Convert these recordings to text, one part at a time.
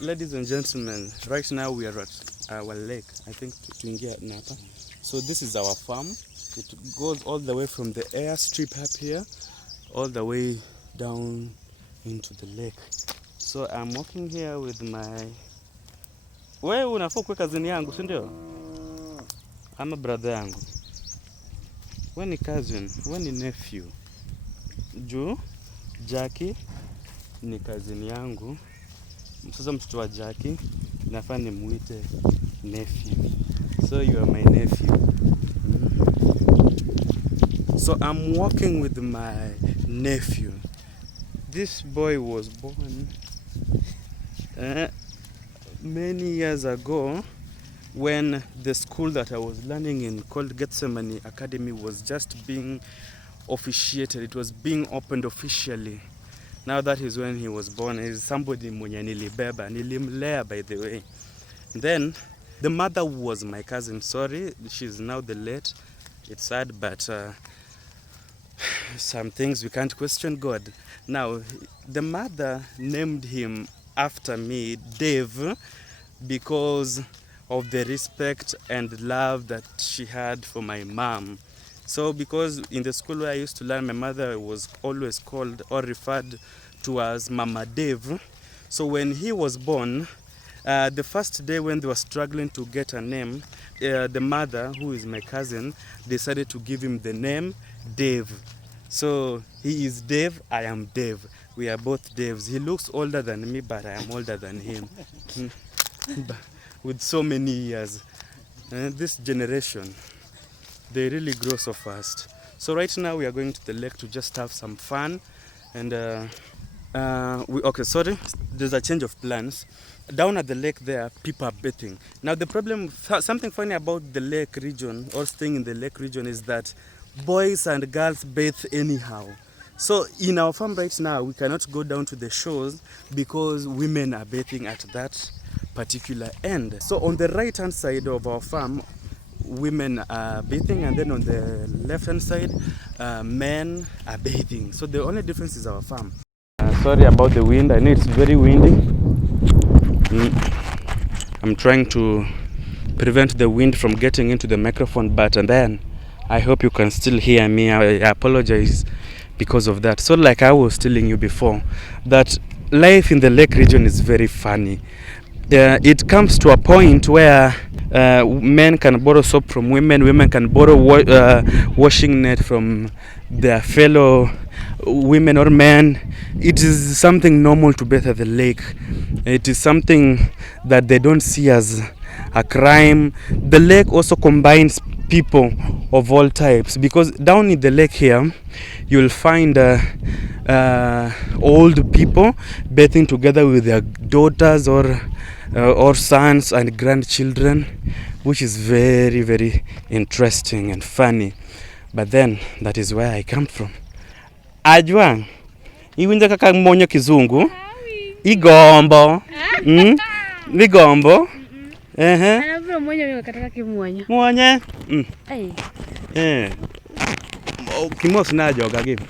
Ladies and gentlemen, right now we are at our lake. I think tuingia Napa. So this is our farm. It goes all the way from the airstrip up here, all the way down into the lake. So I'm walking here with my... Wewe unafaa kuwa kazini yangu, si ndio? Ama brother yangu. Wewe ni cousin, wewe ni nephew. Juu Jackie ni cousin yangu. Sasa mtoto wa Jackie nafaa nimuite nephew. So you are my nephew. So I'm walking with my nephew. This boy was born many years ago when the school that I was learning in called Gethsemane Academy was just being officiated. It was being opened officially. Now that is when he was born. He's somebody mwenye nilibeba, nilimlea by the way. Then the mother was my cousin. Sorry, she's now the late. It's sad, but some things we can't question God. Now, the mother named him after me, Dave, because of the respect and love that she had for my mom. So because in the school where I used to learn, my mother was always called or referred to as Mama Dave. So when he was born, the first day when they were struggling to get a name, the mother, who is my cousin, decided to give him the name Dave. So he is Dave, I am Dave. We are both Daves. He looks older than me, but I am older than him. With so many years. This generation, they really grow so fast. So right now we are going to the lake to just have some fun. And okay, sorry, there's a change of plans. Down at the lake there, people are bathing. Now the problem, something funny about the lake region or staying in the lake region is that boys and girls bathe anyhow. So in our farm right now, we cannot go down to the shores because women are bathing at that particular end. So on the right hand side of our farm, women are bathing, and then on the left hand side, men are bathing. So the only difference is our farm. Sorry about the wind. I know it's very windy. I'm trying to prevent the wind from getting into the microphone, but and then I hope you can still hear me. I apologize because of that. So like I was telling you before, that life in the lake region is very funny. It comes to a point where men can borrow soap from women, women can borrow washing net from their fellow women or men. It is something normal to bathe at the lake. It is something that they don't see as a crime. The lake also combines people of all types, because down in the lake here you'll find old people bathing together with their daughters or sons and grandchildren, which is very, very interesting and funny. But then that is where I come from. Ajwang, iwinja kaka monyo kizungu? Igombo. Ligombo. Anavyo mwenye mimi kataka kimwonyo. Mwonye? Kimos na joga give.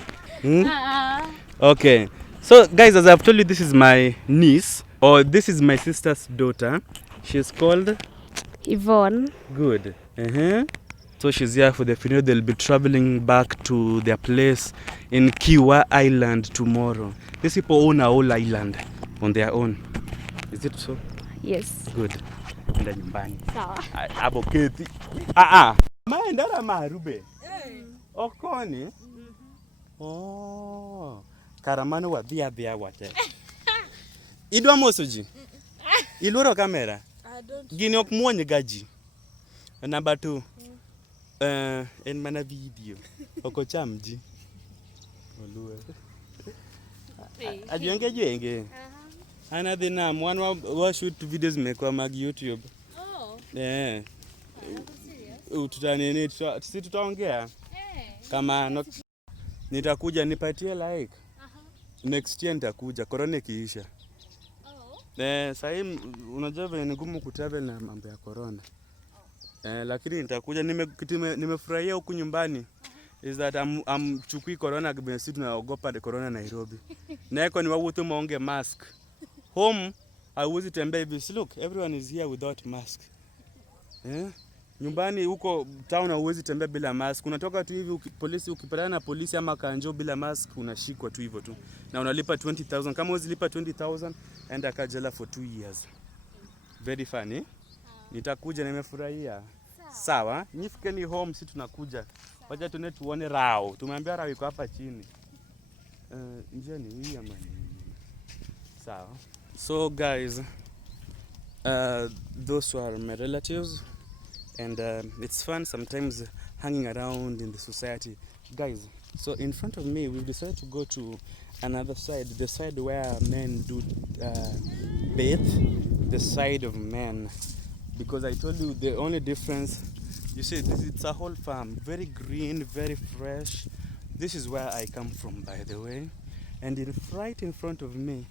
Okay. So guys, as I've told you, this is my niece, or this is my sister's daughter. She's called Yvonne. Good. So she's here for the funeral. They'll be traveling back to their place in Kiwa Island tomorrow. These people own a whole island on their own. Is it so? Yes. Good. Enda nyumbani. Sawa. Aboketi. Maendara marube. Okoni. Oh. Karamane wa bia wate. Idwa mosoji. Iluro kamera. I don't. Gini ok muonye gaji. Number 2. En mana video. Oko chamji. Oluwe. Ajwenge. Another name, one wa shoot videos mekwa mag YouTube. Oh. Yeah. Tutanene sisi tutaongea. Kama nitakuja nipatie like. Next year nitakuja, corona ikiisha. Sasa unajua ni ngumu kutravel na mambo ya corona. Lakini nitakuja, nimefurahia huku nyumbani. is that I'm chukui corona gbensi tunaogopa the corona Nairobi. Naeko ni wawutu maonge mask. Home hauwezi tembea hivi. See, look, everyone is here without mask. Nyumbani huko town hauwezi tembea bila mask. Unatoka tu hivi polisi ukipatana na polisi ama kanjo bila mask unashikwa tu hivyo tu. Na unalipa 20,000. Kama huwezi lipa 20,000 enda kajela for 2 years. Very funny. Nitakuja na nimefurahia. Sawa, nifikeni home si tunakuja. Wacha tuone rao. Tumeambia rao iko hapa chini. Njia ni hii ama nini? Sawa. So guys, those were my relatives, and it's fun sometimes hanging around in the society. Guys, so in front of me we've decided to go to another side, the side where men do bathe, the side of men, because I told you the only difference, you see, it's a whole farm, very green, very fresh. This is where I come from, by the way, and right in front of me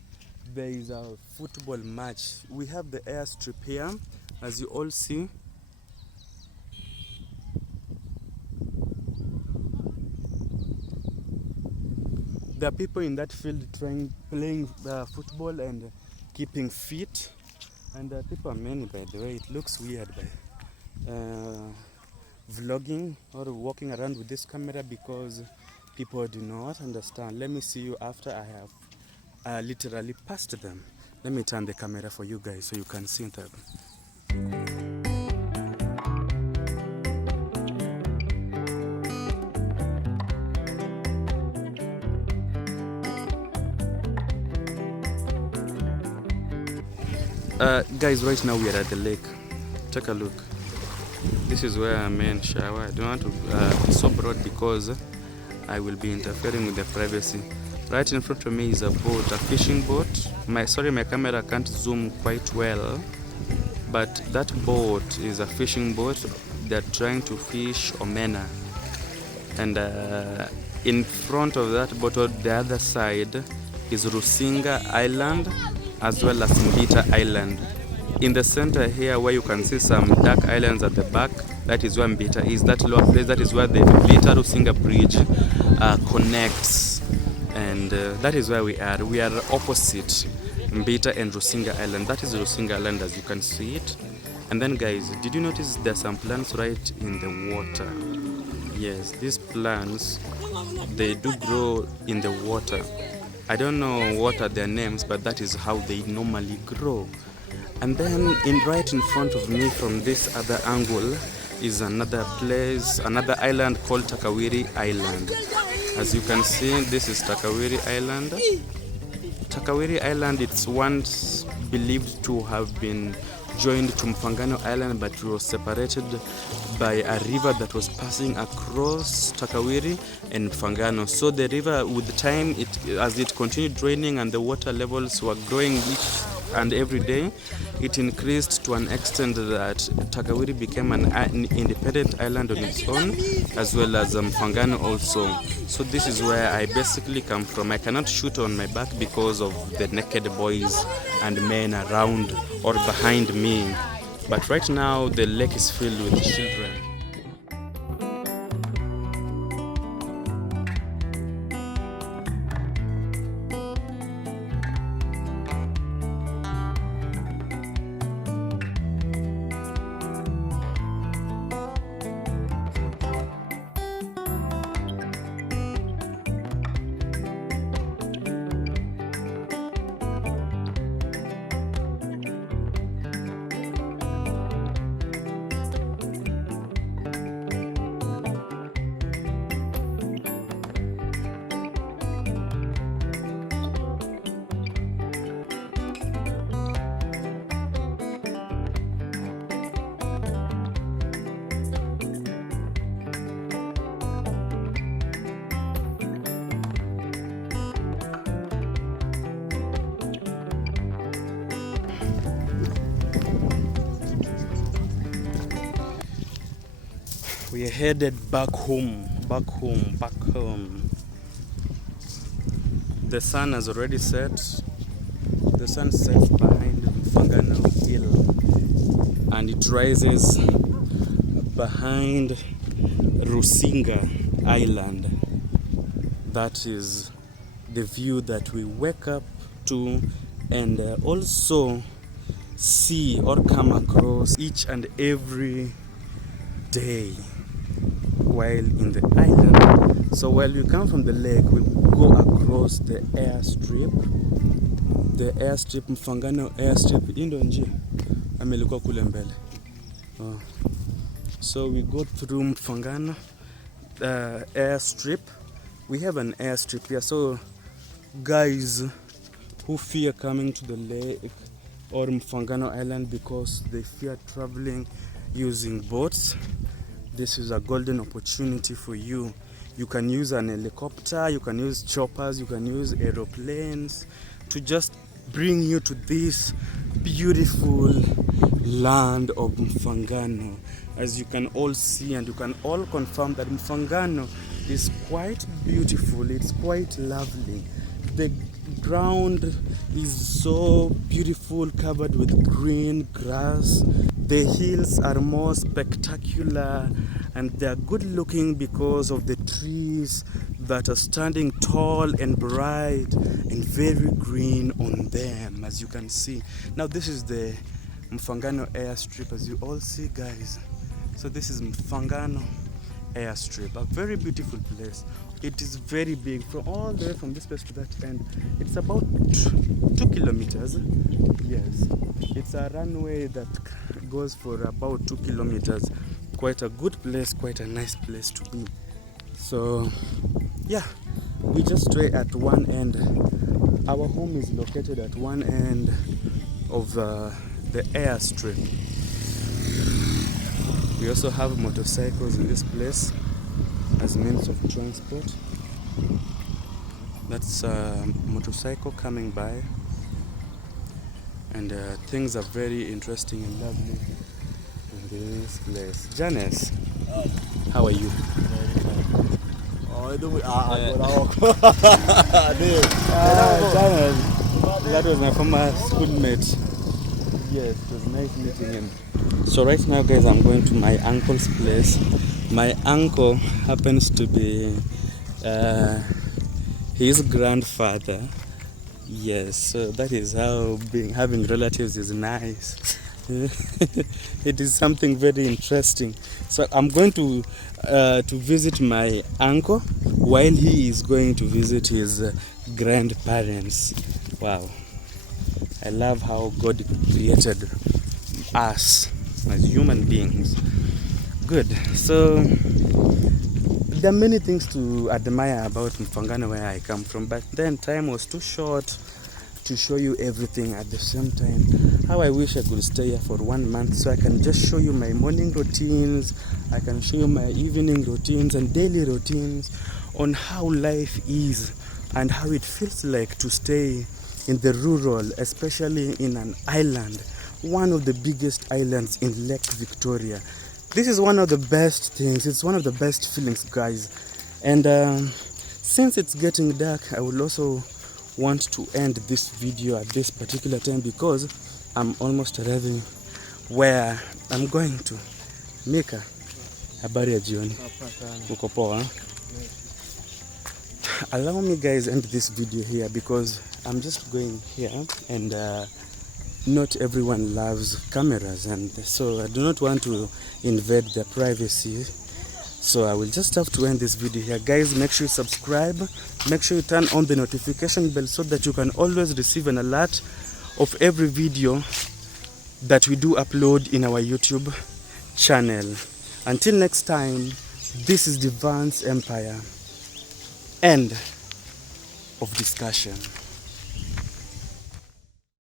there is a football match. We have the airstrip here, as you all see. There are people in that field playing football and keeping fit, and people are many, by the way. It looks weird by vlogging or walking around with this camera because people do not understand. Let me see you after I have literally passed them. Let me turn the camera for you guys so you can see them. Guys, right now we are at the lake. Take a look. This is where men shower. I don't want to be so broad because I will be interfering with their privacy. Right in front of me is a boat, a fishing boat. My camera can't zoom quite well, but that boat is a fishing boat. They're trying to fish omena, and in front of that boat, on the other side, is Rusinga Island as well as Mbita Island. In the center here, where you can see some dark islands at the back, that is where Mbita is. That lower place, that is where the Mbita Rusinga bridge connects, and that is where we are. We are opposite Mbita and Rusinga Island. That is Rusinga Island, as you can see it. And then, guys, did you notice there's some plants right in the water? Yes, these plants, they do grow in the water. I don't know what are their names, but that is how they normally grow. And then right in front of me from this other angle is another place, another island called Takawiri Island. As you can see, this is Takawiri Island. Takawiri Island, it's once believed to have been joined to Mfangano Island, but it was separated by a river that was passing across Takawiri and Mfangano. So the river, with time, as it continued draining and the water levels were growing each and every day, it increased to an extent that Takawiri became an independent island on its own, as well as Mfangano also. So this is where I basically come from. I cannot shoot on my back because of the naked boys and men around or behind me. But right now the lake is filled with children. We are headed back home. The sun has already set. The sun sets behind Mfangano Hill and it rises behind Rusinga island. That is the view that we wake up to, and also see or come across each and every day while in the island. So while we come from the lake, we go across the airstrip. The airstrip, Mfangano airstrip, Indonji. Amelikuwa kule mbele. So we go through Mfangano airstrip. We have an airstrip here. So guys who fear coming to the lake or Mfangano Island because they fear traveling using boats, this is a golden opportunity for you. You can use an helicopter, you can use choppers, you can use aeroplanes to just bring you to this beautiful land of Mfangano. As you can all see and you can all confirm that Mfangano is quite beautiful, it's quite lovely. The ground is so beautiful, covered with green grass. The hills are more spectacular and they are good looking because of the trees that are standing tall and bright and very green on them, as you can see. Now this is the Mfangano airstrip, as you all see, guys. So this is Mfangano airstrip, a very beautiful place. It is very big, from all the way from this place to that end. It's about 2 kilometers. Yes, it's a runway that goes for about 2 kilometers. Quite a good place, quite a nice place to be. So yeah, we just stay at one end. Our home is located at one end of the airstrip. We also have motorcycles in this place as means of transport. That's a motorcycle coming by, and things are very interesting and lovely in this place. Janice, how are you? Janice, that was my former schoolmate. Yes, it was nice meeting him. So right now, guys, I'm going to my uncle's place. My uncle happens to be his grandfather. Yes, so that is how having relatives is nice. It is something very interesting. So I'm going to visit my uncle while he is going to visit his grandparents. Wow, I love how God created us as human beings. Good. So there are many things to admire about Mfangano, where I come from, but then time was too short to show you everything at the same time. How I wish I could stay here for 1 month so I can just show you my morning routines, I can show you my evening routines and daily routines on how life is and how it feels like to stay in the rural, especially in an island, one of the biggest islands in Lake Victoria. This is one of the best things, it's one of the best feelings, guys. And since it's getting dark, I will also want to end this video at this particular time because I'm almost arriving where I'm going to. Mika, habari ya jioni. Uko poa? Allow me, guys, end this video here because I'm just going here and not everyone loves cameras, and so I do not want to invade their privacy. So I will just have to end this video here. Guys, make sure you subscribe, make sure you turn on the notification bell so that you can always receive an alert of every video that we do upload in our YouTube channel. Until next time, this is Devance Empire. End of discussion.